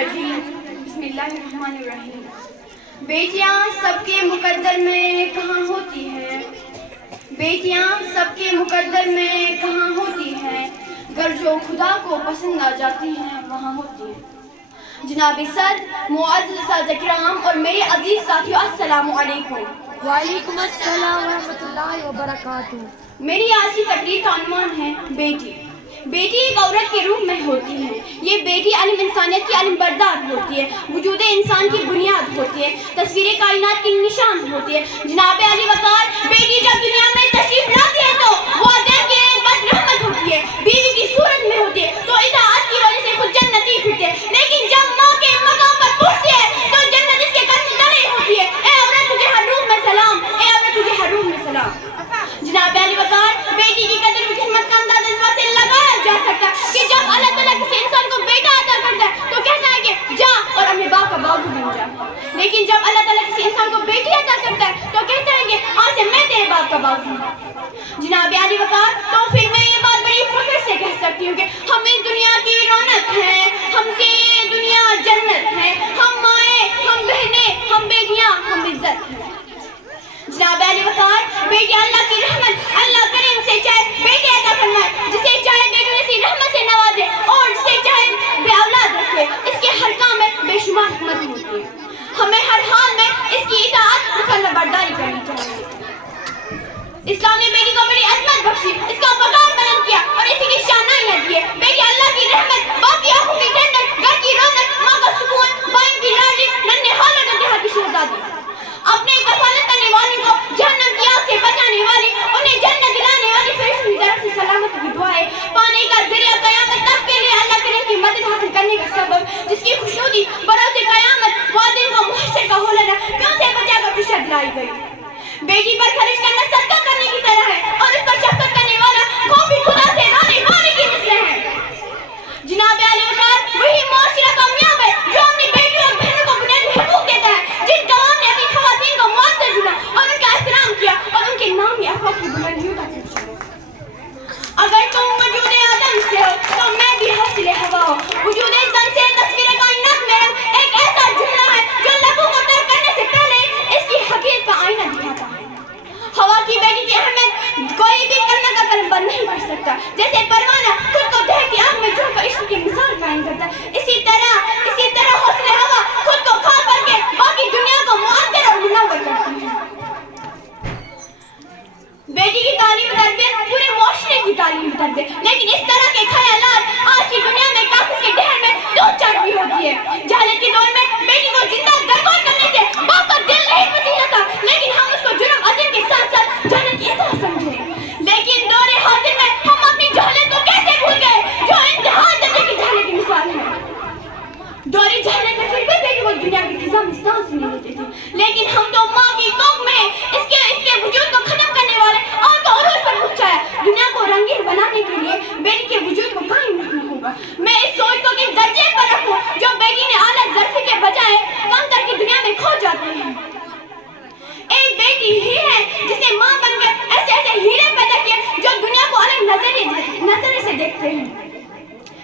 रजीम बिस्मिल्लाहिर्रहमानिर्रहीम। बेटियां सबके मुकद्दर में कहाँ होती है, बेटियां सबके मुकद्दर में कहाँ होती हैं, गर जो खुदा को पसंद आ जाती हैं वहाँ होती हैं। जनाब सद, मुअज़्ज़ज़ सादे किराम और मेरे अजीज साथियों, अस्सलामु अलैकुम। वालेकुम अस्सलाम व रहमतुल्लाहि व बरकातुहू। मेरी आज की तकरीर का उन्वान है बेटी। बेटी एक औरत के रूप में होती है। ये बेटी अलिम इंसानियत की अलिम बरदार होती है, वजूद इंसान की बुनियाद होती है, तस्वीर कायनात की निशान होती है। जनाब अली वकार, बेटी जब दुनिया में तशरीफ लाती है तो वो दिल की बदरहमत होती है, बीवी की सूरत में होती है तो इताअत की वजह से खुद जन्नती फिरती है, लेकिन जब माँ के मकाम पर पहुंचती है तो जन्नत इसके कदम तले होती है। ए औरत तुझे हर रूह में सलाम, ए औरत तुझे हर रूह में सलाम। जनाब अली वकार, बेटी की कदर में खिदमत का अंदाज़ा इस बात से लगाया जा सकता है कि जब अल्लाह ताला किसी इंसान को बेटा अता करता है तो कहता है कि जा और अपने बाप का बाजू बन जा, लेकिन जब अल्लाह ताला किसी इंसान को बेटी अता करता है तो कहता है कि आज से मैं तेरे बाप का बाजू हूँ। जनाब अली वकार, तो फिर मैं ये बात बड़ी फख्र से कह सकती हूँ कि हम इस दुनिया की रौनक हैं, हमसे ये दुनिया जन्नत है, हम माएँ, हम बहनें, हम बेटियाँ, हम इज्जत हैं। जनाब अली वकार, बेटी अल्लाह की रहमत, अल्लाह करीम से चाहे बेटे अता फरमाए, जिसे चाहे बेटी इसी रहमत से नवाजे और जिसे चाहे बे औलाद रखे, इसके हर काम में बेशुमार हिम्मत होती है। हमें हर हाल में इसकी इताअत और फर्माबरदारी करनी चाहिए। इस्लाम ने बेटी को बड़ी अजमत बख्शी, इसका वकार बुलंद किया और इसी की शानाइयाँ दी है। बेटी अल्लाह की रहमत, बाप की आंखों की ठंडक, घर की रौनक, माँ का सुकून, बाइन की लाडली, नन्हे हालत और देहा की शहजादी, अपने कफालत करने वाली को जहन्नम की आग से बचाने वाली, उन्हें जन्नत दिलाने वाली फरिश्तों की तरफ से सलामत की दुआएं पाने का जरिया कयामत तक के लिए अल्लाह करीम की मदद हासिल करने का सबब, जिसकी खुशनुदी बरोज़े कयामत वो दिन को मुहश्शर का होना क्यों से बचाकर खुशियाँ दिलाई गई। बेटी पर खर्च करना सदका करने की तरह है और उस पर शफ़क़त करने वाला खौफ खुदा से रोने वाले की मिस्ल है। जनाब अली वकार, वही मुआशरा कामयाब है जो अपनी बेटियों और बहनों को बुनियादी हुकूक देता है, जिन कवाम ने अपनी ख़वातीन को मुअज़्ज़ज़ चुना और उनका एहतराम किया और उनके नाम या अफ़वाह की बुलंदियों का सिलसिला। अगर तुम वजूद आदम से हो तो मैं भी हासिल हवा हो। वजूद इंसान से तस्वीर कायनात में एक ऐसा जुमला है जो लबों को तर्क करने से पहले इसकी हकीकत का आईना दिखाता है। हवा की बेटी की अहमियत कोई भी कलमा का कलम बंद नहीं कर सकता। जैसे परवाना खुद को दहती आग में झोंक कर इश्क की मिसाल कायम करता है, इसी तरह हौसले हवा खुद को खाक करके बाकी दुनिया को मुअत्तर और मुनव्वर करती है। बेटी की तालीम तरबियत पूरे मुआशरे की तालीम तरबियत, लेकिन इस तरह के ख्यालात आज की दुनिया में कागज के ढेर में दूध चाटनी होती है। जहालत के दौर में बेटी को जिंदा दरगोर करने से बाप का दिल नहीं पसीना था, लेकिन हम उसको जुर्म अज़ीम के साथ साथ जहन्नत की इंतहा समझे। लेकिन दौरे हाजिर में हम अपनी जहालत को कैसे भूल गए जो इंतहा दर्जे की जहालत की मिसाल है। दौरे जहालत में फिर भी बेटी को दुनिया की फिजा में सांस नहीं लेती थी, लेकिन हम तो माँ की कोख में इसके वजूद को खत्म करने वाले आग को उरूज पर पहुंचाया। दुनिया को रंगीन बनाने के लिए बेटी के वजूद को कायम रखना होगा। मैं इस सोच को किस दर्जे पर रखूं जो बेटी ने आला ज़र्फ़ी के बजाय कमतर की दुनिया में खो जाती है। एक बेटी ही है जिसे माँ बनकर ऐसे ऐसे हीरे पैदा किए जो दुनिया को अलग नजरिए से देखते हैं।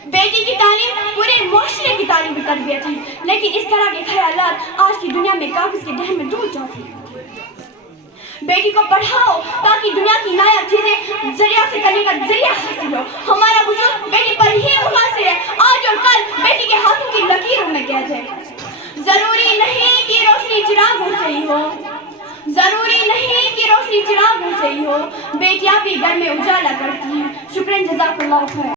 बेटी की तालीम पूरे मुआशरे की तालीम की तरबियत है, लेकिन इस तरह के ख्यालात आज की दुनिया में कागज के ढेर में डूब जाते हैं। बेटी को पढ़ाओ ताकि दुनिया की नायाब चीजें जरिया से करने का जरिया हासिल हो। हमारा वजूद बेटी पर ही मुहासिर है, आज और कल बेटी के हाथों की लकीरों में कैद है। जरूरी नहीं कि रोशनी चिरागों से ही हो, जरूरी नहीं कि रोशनी चिरागों से ही हो, बेटियां भी घर में उजाला करती हैं। शुक्रान, जज़ाकल्लाह खैर।